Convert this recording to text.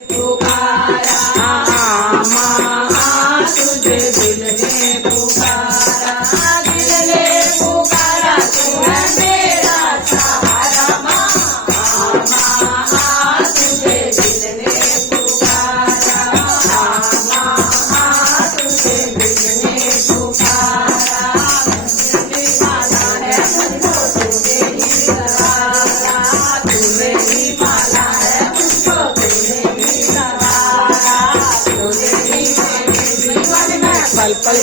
पुकारा माँ तुझे दिल ने पुकारा, दिल ने पुकारा तू है मेरा सहारा। माँ तुझे दिल ने पुकारा, माँ तुझे दिल ने पुकारा। मेरी माला है मुझको तू मेरी सहारा, तू मेरी माला है मुझको तू मेरी सहारा। पल पल